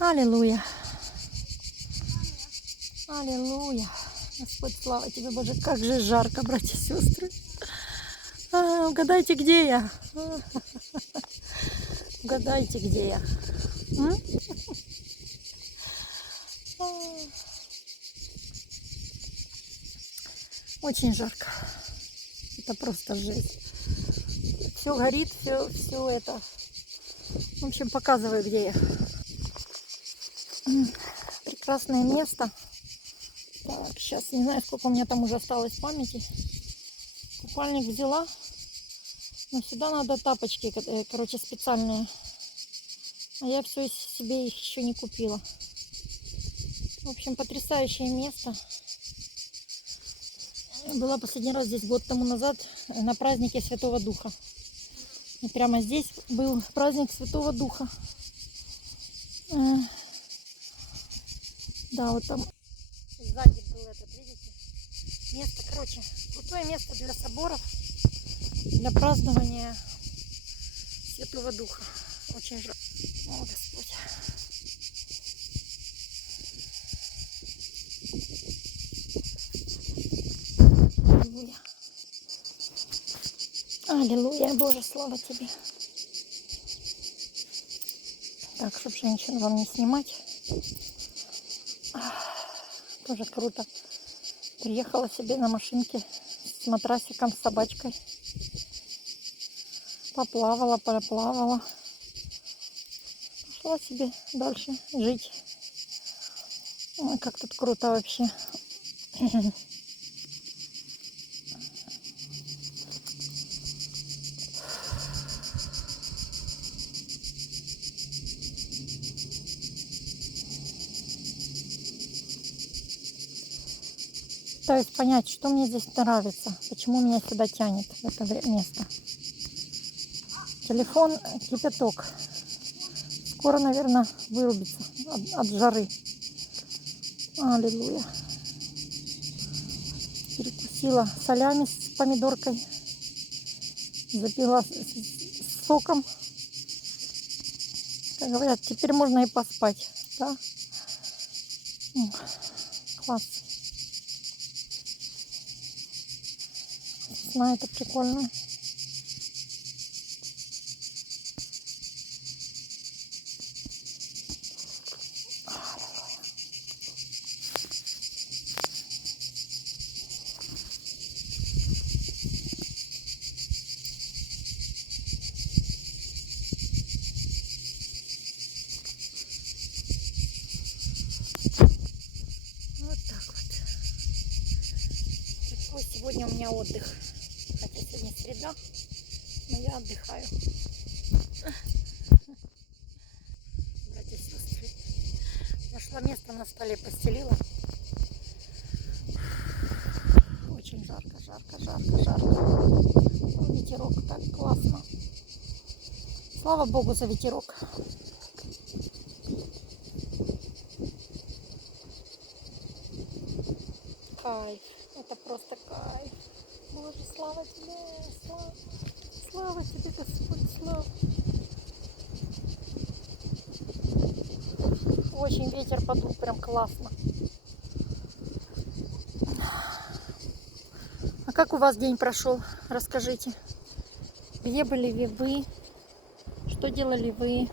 Аллилуйя. Аллилуйя. Господь, слава тебе, Боже, как же жарко, братья и сестры. Угадайте, где я? Угадайте, где я? Очень жарко. Это просто жесть. Все горит, все это. В общем, показываю, где я. Прекрасное место. Так, сейчас не знаю, сколько у меня там уже осталось памяти. Купальник взяла. Но сюда надо тапочки, короче, специальные. А я все себе их еще не купила. В общем, потрясающее место. Была последний раз здесь год тому назад на празднике Святого Духа. И прямо здесь был праздник Святого Духа. Да, вот там сзади был этот, видите, место, короче, крутое место для соборов, для празднования Святого Духа. Очень жаль. О, Господь. Аллилуйя. Аллилуйя, Боже, слава тебе. Так, чтобы женщину вам не снимать. Тоже круто. Приехала себе на машинке с матрасиком, с собачкой. Поплавала, проплавала. Пошла себе дальше жить. Ой, как тут круто вообще. Пытаюсь понять, что мне здесь нравится, почему меня сюда тянет, в это место. Телефон кипяток. Скоро, наверное, вырубится от жары. Аллилуйя. Перекусила солями с помидоркой. Запила соком. Как говорят, теперь можно и поспать. Да? Класс. Весна это прикольно. Вот так вот. Такой сегодня у меня отдых. Хотя сегодня среда, но я отдыхаю. Братья и сестры. Нашла место на столе, постелила. Очень жарко, жарко, жарко, жарко. Ветерок, так классно. Слава Богу за ветерок. Кайф. Это просто кайф. Боже, слава тебе, слава тебе, Господь, слава. Очень ветер подул, прям классно. А как у вас день прошел? Расскажите. Где были вы? Что делали вы?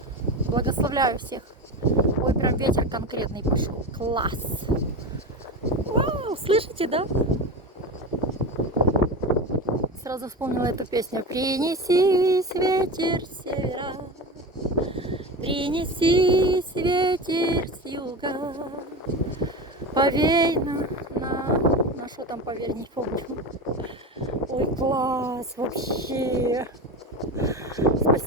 Благословляю всех. Ой, прям ветер конкретный пошел. Класс. Вау, слышите, да? Сразу вспомнила эту песню. Принесись, ветер с севера, принесись, ветер с юга, повей на что там повей, не помню. Ой, класс вообще. Спасибо.